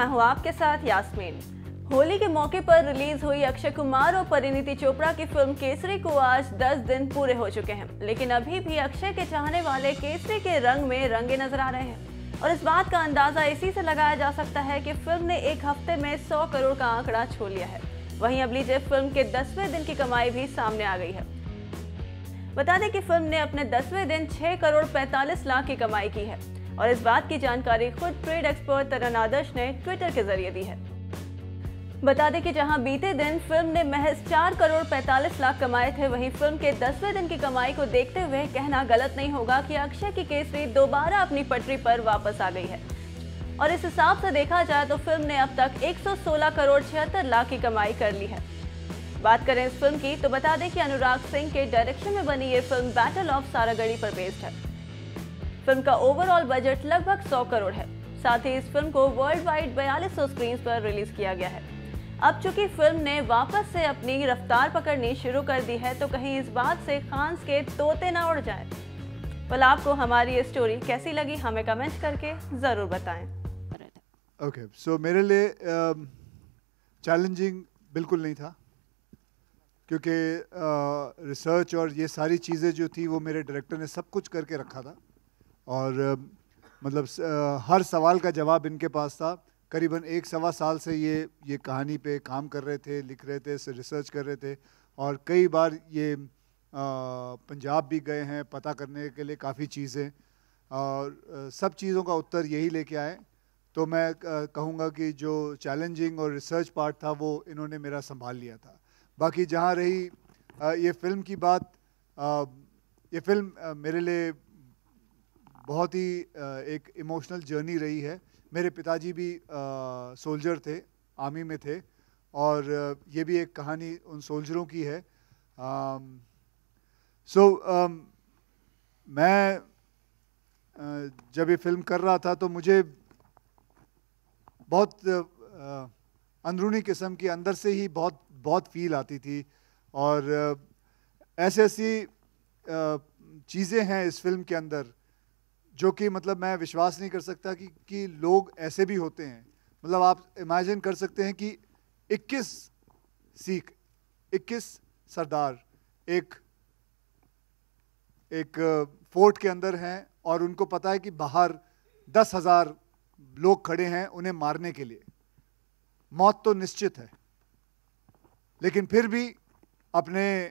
मैं हूँ आपके साथ यास्मीन। होली के मौके पर रिलीज हुई अक्षय कुमार और परिणीति चोपड़ा की फिल्म केसरी को आज 10 दिन पूरे हो चुके हैं, लेकिन अभी भी अक्षय के चाहने वाले केसरी के रंग में रंगे नजर आ रहे हैं। और इस बात का अंदाजा इसी से लगाया जा सकता है कि फिल्म ने एक हफ्ते में 100 करोड़ का आंकड़ा छू लिया है। वहीं अब लीजिए फिल्म के 10वें दिन की कमाई भी सामने आ गई है। बता दें कि फिल्म ने अपने 10वें दिन 6 करोड़ 45 लाख की कमाई की है और इस बात की जानकारी खुद ट्रेड एक्सपर्ट तरन आदर्श ने ट्विटर के जरिए दी है। बता दें कि जहां बीते दिन फिल्म ने महज 4 करोड़ 45 लाख कमाए थे, वहीं फिल्म के 10वें दिन की कमाई को देखते हुए कहना गलत नहीं होगा कि अक्षय की केसरी दोबारा अपनी पटरी पर वापस आ गई है। और इस हिसाब से देखा जाए तो फिल्म ने अब तक 116 करोड़ 76 लाख की कमाई कर ली है। बात करें इस फिल्म की तो बता दें कि अनुराग सिंह के डायरेक्शन में बनी ये फिल्म बैटल ऑफ सारागढ़ी पर बेस्ड है। फिल्म का ओवरऑल बजट लगभग 100 करोड़ है। साथ ही इस फिल्म को वर्ल्ड वाइड 4200 स्क्रीन पर रिलीज किया गया है। अब चूंकि फिल्म ने वापस से अपनी रफ्तार पकड़नी शुरू कर दी है तो कहीं इस बात से खान्स के तोते ना उड़ जाएं। well, आपको हमारी ये स्टोरी कैसी लगी हमें कमेंट करके जरूर बताएं। ओके, सो मेरे लिए चैलेंजिंग बिल्कुल नहीं था, क्योंकि रिसर्च और ये सारी चीज़ें जो थी वो मेरे डायरेक्टर ने सब कुछ करके रखा था और मतलब हर सवाल का जवाब इनके पास था। करीबन 1-1.25 साल से ये कहानी पे काम कर रहे थे, लिख रहे थे, रिसर्च कर रहे थे और कई बार ये पंजाब भी गए हैं पता करने के लिए काफ़ी चीज़ें और सब चीज़ों का उत्तर यही लेके आए। तो मैं कहूँगा कि जो चैलेंजिंग और रिसर्च पार्ट था वो इन्होंने मेरा संभाल लिया था। बाकी जहाँ रही ये फिल्म की बात, ये फिल्म मेरे लिए बहुत ही एक इमोशनल जर्नी रही है। मेरे पिताजी भी सोल्जर थे, आर्मी में थे और ये भी एक कहानी उन सोल्जरों की है। मैं जब ये फिल्म कर रहा था तो मुझे बहुत अंदरूनी किस्म की अंदर से ही बहुत फील आती थी और ऐसी चीज़ें हैं इस फिल्म के अंदर जो कि मतलब मैं विश्वास नहीं कर सकता कि लोग ऐसे भी होते हैं। मतलब आप इमेजिन कर सकते हैं कि 21 सिख, 21 सरदार एक फोर्ट के अंदर हैं और उनको पता है कि बाहर 10,000 लोग खड़े हैं उन्हें मारने के लिए। मौत तो निश्चित है, लेकिन फिर भी अपने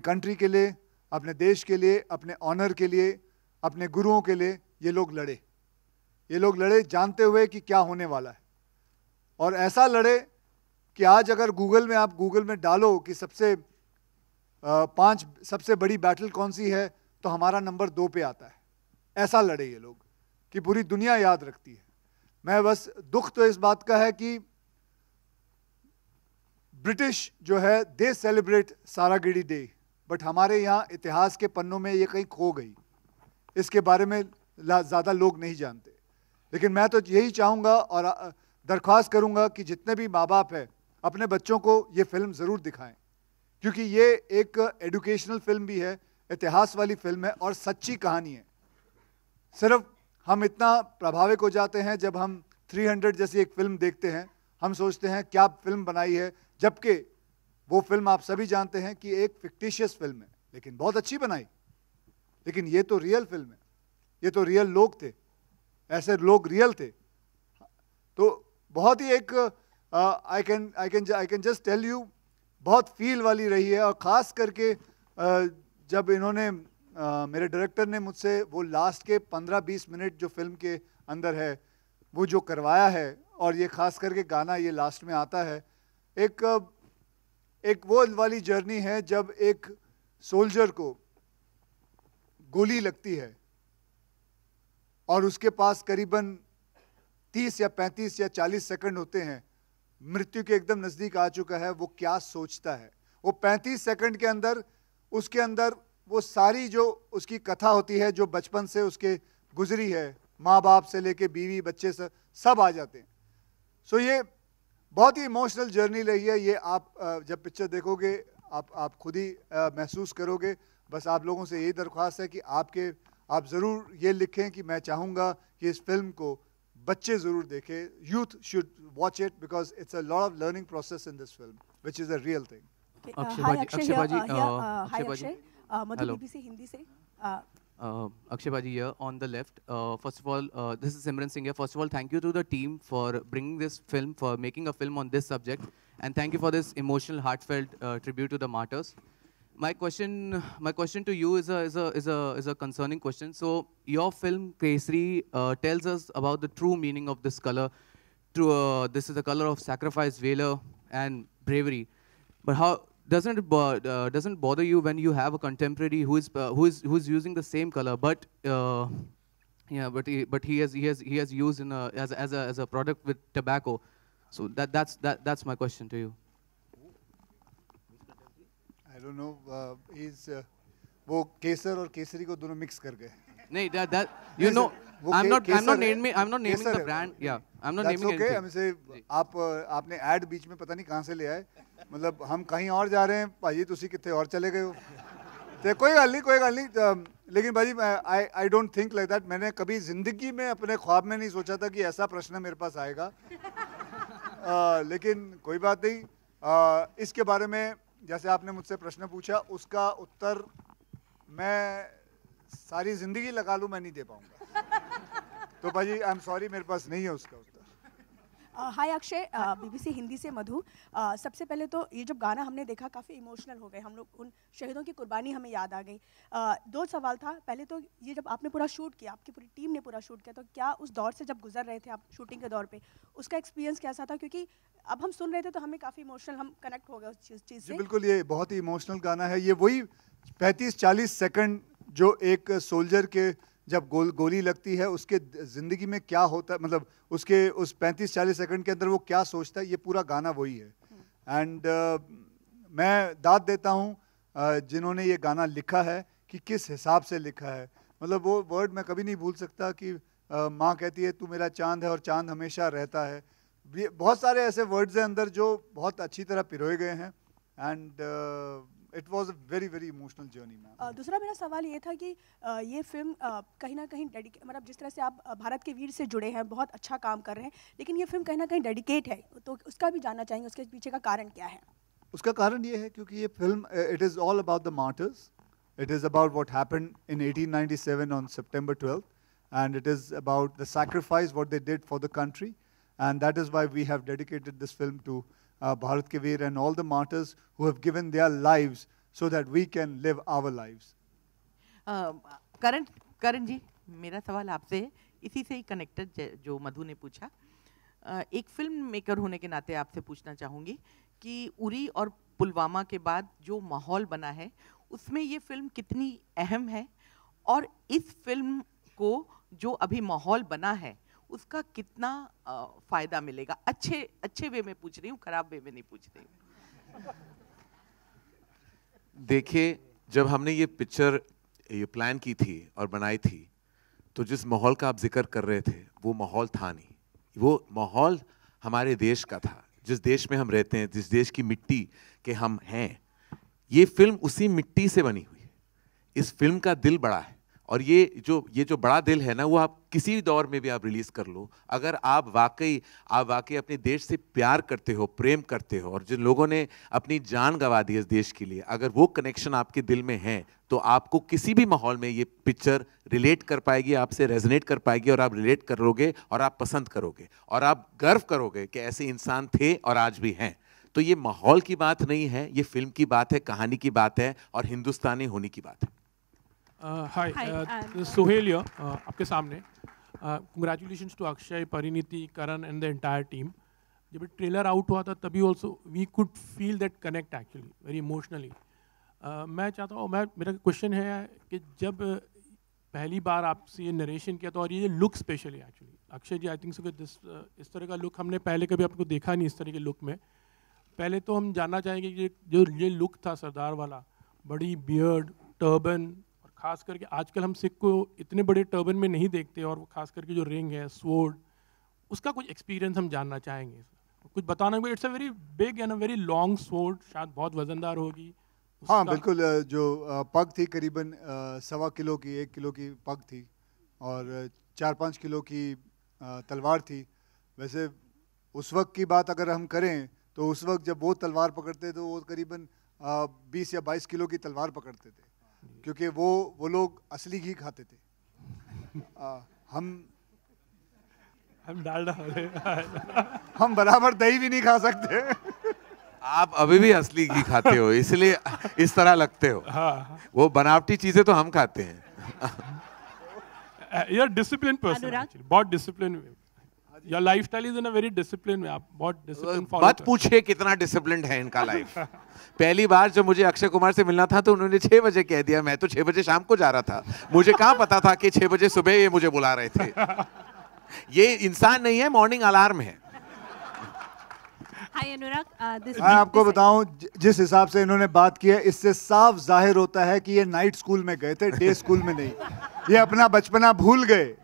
कंट्री के लिए, अपने देश के लिए, अपने ऑनर के लिए, अपने गुरुओं के लिए ये लोग लड़े जानते हुए कि क्या होने वाला है। और ऐसा लड़े कि आज अगर आप गूगल में डालो कि सबसे 5 सबसे बड़ी बैटल कौन सी है तो हमारा नंबर 2 पे आता है। ऐसा लड़े ये लोग कि पूरी दुनिया याद रखती है। मैं बस दुख तो इस बात का है कि ब्रिटिश जो है दे सेलिब्रेट सारागढ़ी डे, बट हमारे यहाँ इतिहास के पन्नों में ये कहीं खो गई। इसके बारे में ज़्यादा लोग नहीं जानते। लेकिन मैं तो यही चाहूँगा और दरख्वास्त करूँगा कि जितने भी माँ बाप हैं अपने बच्चों को ये फिल्म ज़रूर दिखाएं, क्योंकि ये एक एजुकेशनल फिल्म भी है, इतिहास वाली फिल्म है और सच्ची कहानी है। सिर्फ हम इतना प्रभावित हो जाते हैं जब हम 300 जैसी एक फिल्म देखते हैं, हम सोचते हैं क्या फिल्म बनाई है, जबकि वो फिल्म आप सभी जानते हैं कि एक फिक्टिशियस फिल्म है, लेकिन बहुत अच्छी बनाई। लेकिन ये तो रियल फिल्म है, ये तो रियल लोग थे, ऐसे लोग रियल थे। तो बहुत ही एक I can just tell you बहुत फील वाली रही है। और ख़ास करके जब इन्होंने मेरे डायरेक्टर ने मुझसे वो लास्ट के 15-20 मिनट जो फिल्म के अंदर है वो जो करवाया है, और ये ख़ास करके गाना ये लास्ट में आता है, एक वो वाली जर्नी है जब एक सोल्जर को गोली लगती है और उसके पास करीबन 30 या 35 या 40 सेकंड होते हैं, मृत्यु के एकदम नज़दीक आ चुका है। वो क्या सोचता है, वो 35 सेकंड के अंदर उसके अंदर वो सारी जो उसकी कथा होती है जो बचपन से उसके गुजरी है, माँ बाप से लेके बीवी बच्चे से सब आ जाते हैं। सो ये बहुत ही इमोशनल जर्नी रही है। ये आप जब पिक्चर देखोगे आप खुद ही महसूस करोगे। बस आप लोगों से यही दरख्वास्त है कि आप ज़रूर ये लिखें कि मैं चाहूँगा कि इस फिल्म को बच्चे ज़रूर देखें, youth should watch it because it's a lot of learning process in this film, which is a real thing. Hi Akshay Baji, here. Hi Akshay Baji. Akshay. Madhu Hello. BBC Hindi से. Akshay Baji here on the left. First of all, this is Simran Singh here. First of all, thank you to the team for bringing this film, for making a film on this subject, and thank you for this emotional, heartfelt tribute to the martyrs. My question to you is a concerning question. So your film Kesari tells us about the true meaning of this color. This is the color of sacrifice, valor, and bravery. But how doesn't bother you when you have a contemporary who is using the same color, but he has used in as a product with tobacco. So that's my question to you. I don't know. He's वो केसर और केसरी को दोनों mix कर गए. नहीं, that you know, I'm not naming Kesar the है. brand. Yeah, I'm not That's naming okay. anything. हम से आपने ad बीच में पता नहीं कहाँ से ले आए. मतलब हम कहीं और जा रहे हैं, भाजी तुसी कितने और चले गए हो. तो कोई गल नहीं. लेकिन भाजी I don't think like that. मैंने कभी जिंदगी में अपने ख्वाब में नहीं सोचा था कि ऐसा प्रश्न मेरे पास आएगा. लेकिन कोई बात नहीं. इसके बारे में जैसे आपने मुझसे प्रश्न पूछा, उसका उत्तर मैं सारी जिंदगी लगा लूँ, मैं नहीं दे पाऊंगा. तो भाजी आई एम सॉरी, मेरे पास नहीं है उसका उत्तर. हाय अक्षय, BBC हिंदी से मधु. सबसे पहले तो ये जब गाना हमने देखा काफ़ी इमोशनल हो गए हम लोग. उन शहीदों की कुर्बानी हमें याद आ गई. दो सवाल था. पहले तो ये जब आपने पूरा शूट किया, आपकी पूरी टीम ने पूरा शूट किया, तो क्या उस दौर से जब गुजर रहे थे आप शूटिंग के दौर पे, उसका एक्सपीरियंस कैसा था? क्योंकि अब हम सुन रहे थे तो हमें काफ़ी इमोशनल, हम कनेक्ट हो गए उस चीज़ से. बिल्कुल, ये बहुत ही इमोशनल गाना है. ये वही 35-40 सेकंड जो एक सोल्जर के जब गोली लगती है उसके ज़िंदगी में क्या होता है, मतलब उसके उस 35-40 सेकंड के अंदर वो क्या सोचता है, ये पूरा गाना वही है. एंड मैं दाद देता हूँ जिन्होंने ये गाना लिखा है कि किस हिसाब से लिखा है. मतलब वो वर्ड मैं कभी नहीं भूल सकता कि माँ कहती है तू मेरा चांद है और चांद हमेशा रहता है. बहुत सारे ऐसे वर्ड्स हैं अंदर जो बहुत अच्छी तरह पिरोए गए हैं. And it was a very very emotional journey. Ma'am, दूसरा मेरा सवाल ये था कि ये फिल्म कहीं ना कहीं मतलब जिस तरह से आप भारत के वीर से जुड़े हैं, बहुत अच्छा काम कर रहे हैं, लेकिन ये फिल्म कहीं ना कहीं डेडिकेट है, तो उसका भी जानना चाहेंगे, उसके पीछे का कारण क्या है? उसका कारण ये है क्योंकि ये film it is all about the martyrs. It is about what happened in 1897 on September 12th, and it is about the sacrifice what they did for the country, and that is why we have dedicated this film to Bharat Ke Veer and all the martyrs who have given their lives so that we can live our lives. करण जी, मेरा सवाल आपसे है, इसी से ही connected जो मधु ने पूछा. एक फिल्म मेकर होने के नाते आपसे पूछना चाहूँगी कि उरी और पुलवामा के बाद जो माहौल बना है उसमें ये फिल्म कितनी अहम है, और इस फिल्म को जो अभी माहौल बना है उसका कितना फ़ायदा मिलेगा? अच्छे वे में पूछ रही हूँ, खराब वे में नहीं पूछ रही हूँ. देखिए, जब हमने ये पिक्चर ये प्लान की थी और बनाई थी, तो जिस माहौल का आप जिक्र कर रहे थे वो माहौल था नहीं. वो माहौल हमारे देश का था, जिस देश में हम रहते हैं, जिस देश की मिट्टी के हम हैं. ये फिल्म उसी मिट्टी से बनी हुई है. इस फिल्म का दिल बड़ा है, और ये जो बड़ा दिल है ना, वो आप किसी भी दौर में भी आप रिलीज कर लो. अगर आप वाकई अपने देश से प्यार करते हो, प्रेम करते हो, और जिन लोगों ने अपनी जान गंवा दी इस देश के लिए, अगर वो कनेक्शन आपके दिल में है, तो आपको किसी भी माहौल में ये पिक्चर रिलेट कर पाएगी, आपसे रेजोनेट कर पाएगी, और आप रिलेट करोगे और आप पसंद करोगे और आप गर्व करोगे कि ऐसे इंसान थे और आज भी हैं. तो ये माहौल की बात नहीं है, ये फिल्म की बात है, कहानी की बात है, और हिंदुस्तानी होने की बात है. हाय, सोहेल here, आपके सामने. Congratulations to Akshay, Pariniti, Karan and the entire team. जब ट्रेलर आउट हुआ था तभी also we could feel that connect actually very emotionally. मैं चाहता हूँ, मेरा क्वेश्चन है कि जब पहली बार आपसे ये नरेशन किया था, और ये look specially actually Akshay ji, I think so कि इस तरह का लुक हमने पहले कभी आपको देखा नहीं इस तरह के लुक में. पहले तो हम जानना चाहेंगे कि जो ये लुक था सरदार वाला, बड़ी बियर्ड, टर्बन, खास करके आजकल हम सिख को इतने बड़े टर्बन में नहीं देखते, और वो खास करके जो रिंग है, स्वॉर्ड, उसका कुछ एक्सपीरियंस हम जानना चाहेंगे. कुछ बताना. It's a very big and a very long sword, शायद बहुत वजनदार होगी. हाँ बिल्कुल, जो पग थी करीबन 1.25 किलो की, 1 किलो की पग थी, और 4-5 किलो की तलवार थी। वैसे उस वक्त की बात अगर हम करें तो उस वक्त जब वो तलवार पकड़ते तो वो करीबन 20 या 22 किलो की तलवार पकड़ते थे, क्योंकि वो लोग असली घी खाते थे। हम डालडा हम बराबर दही भी नहीं खा सकते। आप अभी भी असली घी खाते हो, इसलिए इस तरह लगते हो। हाँ। वो बनावटी चीजें तो हम खाते हैं। You're a disciplined person actually. बहुत disciplined। Your lifestyle is in a very disciplined way। आप बहुत discipline follow मत पूछिए कितना डिसिप्लिन्ड है इनका लाइफ। पहली बार जब मुझे अक्षय कुमार से मिलना था तो उन्होंने 6 बजे कह दिया। मैं तो 6 बजे शाम को जा रहा था, मुझे कहाँ पता था कि 6 बजे सुबह ये मुझे बुला रहे थे। ये इंसान नहीं है, मॉर्निंग अलार्म है। मैं आपको बताऊं, जिस हिसाब से इन्होंने बात की है, इससे साफ जाहिर होता है कि ये नाइट स्कूल में गए थे, डे स्कूल में नहीं। ये अपना बचपना भूल गए।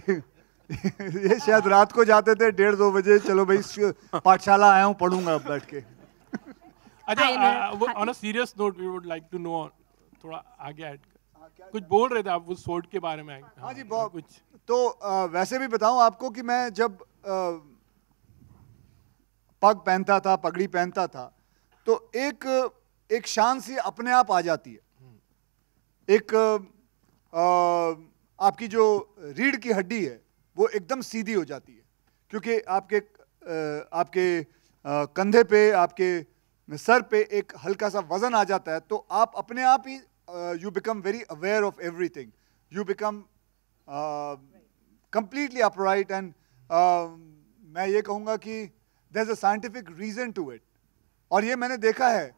ये शायद रात को जाते थे 1:30-2 बजे, चलो भाई पाठशाला आया हूँ, पढ़ूंगा अब बैठ के। अच्छा, on a serious note, we would like to know, थोड़ा आगे ऐड कुछ बोल रहे थे आप वो sword के बारे में। हाँ जी, कुछ तो वैसे भी बताऊं आपको कि मैं जब पग पहनता था, पगड़ी पहनता था, तो एक शान सी अपने आप आ जाती है। एक आपकी जो रीढ़ की हड्डी है वो एकदम सीधी हो जाती है, क्योंकि आपके कंधे पे, आपके सर पे एक हल्का सा वजन आ जाता है, तो आप अपने आप ही you become very aware of everything, you become completely upright, and मैं ये कहूँगा कि there's a scientific reason to it। और ये मैंने देखा है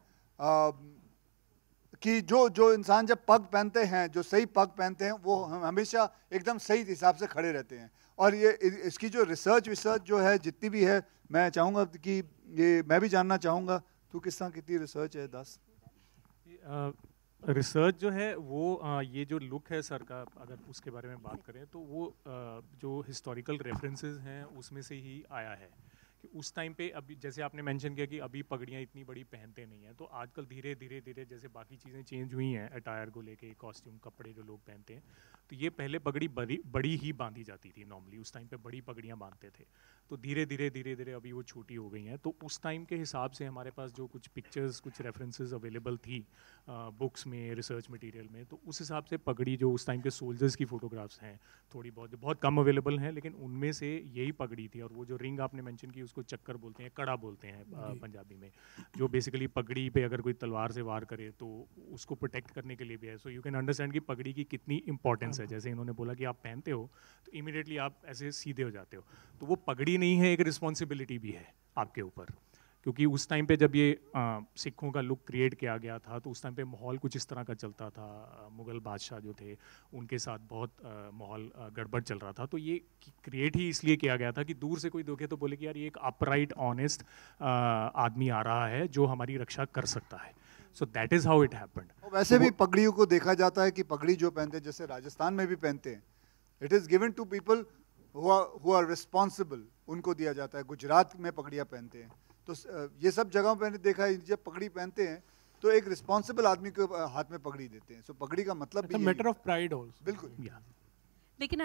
कि जो इंसान जब पग पहनते हैं, जो सही पग पहनते हैं, वो हमेशा एकदम सही हिसाब से खड़े रहते हैं। और ये इसकी जो रिसर्च जो है, जितनी भी है, मैं चाहूँगा कि ये मैं भी जानना चाहूँगा, तू किस तरह कितनी रिसर्च है? 10 रिसर्च जो है वो ये जो लुक है सर का, अगर उसके बारे में बात करें तो वो जो हिस्टोरिकल रेफरेंसेस हैं उसमें से ही आया है कि उस टाइम पे, अभी जैसे आपने मेंशन किया कि अभी पगड़ियाँ इतनी बड़ी पहनते नहीं हैं, तो आजकल धीरे धीरे जैसे बाकी चीज़ें चेंज हुई हैं, अटायर को लेके, कॉस्ट्यूम, कपड़े जो लोग पहनते हैं, तो ये पहले पगड़ी बड़ी ही बांधी जाती थी नॉर्मली, उस टाइम पे बड़ी पगड़ियाँ बांधते थे। तो धीरे धीरे अभी वो छोटी हो गई हैं। तो उस टाइम के हिसाब से हमारे पास जो कुछ पिक्चर्स, कुछ रेफरेंसेस अवेलेबल थी बुक्स में, रिसर्च मटेरियल में, तो उस हिसाब से पगड़ी जो उस टाइम के सोल्जर्स की फ़ोटोग्राफ्स हैं, थोड़ी बहुत कम अवेलेबल हैं, लेकिन उनमें से यही पगड़ी थी। और वो जो रिंग आपने मेंशन की, उसको चक्कर बोलते हैं, कड़ा बोलते हैं पंजाबी में, जो बेसिकली पगड़ी पे अगर कोई तलवार से वार करे तो उसको प्रोटेक्ट करने के लिए भी है। सो यू कैन अंडरस्टैंड कि पगड़ी की कितनी इंपॉर्टेंस है। जैसे इन्होंने बोला कि आप पहनते हो तो इमीडिएटली आप ऐसे सीधे हो जाते हो, तो वो पगड़ी नहीं है, एक रिस्पॉन्सिबिलिटी भी है आपके ऊपर। क्योंकि उस टाइम पे जब ये सिखों का लुक क्रिएट किया गया था, तो उस टाइम पे माहौल कुछ इस तरह का चलता था। मुग़ल बादशाह जो थे उनके साथ बहुत माहौल गड़बड़ चल रहा था, तो ये क्रिएट ही इसलिए किया गया था कि दूर से कोई देखे तो बोले कि यार ये एक अपराइट, ऑनेस्ट आदमी आ रहा है जो हमारी रक्षा कर सकता है। So that is how it happened. वैसे भी पगड़ियों को देखा जाता है कि पगड़ी जो पहनते हैं, जैसे राजस्थान में भी पहनते हैं, it is given to people who are responsible, उनको दिया जाता है। गुजरात में पगड़ियाँ पहनते हैं, तो ये सब जगहों पे मैंने देखा है, जब पगड़ी पहनते हैं तो एक रिस्पॉन्सिबल आदमी को हाथ में पगड़ी देते हैं। सो पगड़ी का मतलब भी मैटर ऑफ प्राइड आल्सो। बिल्कुल। लेकिन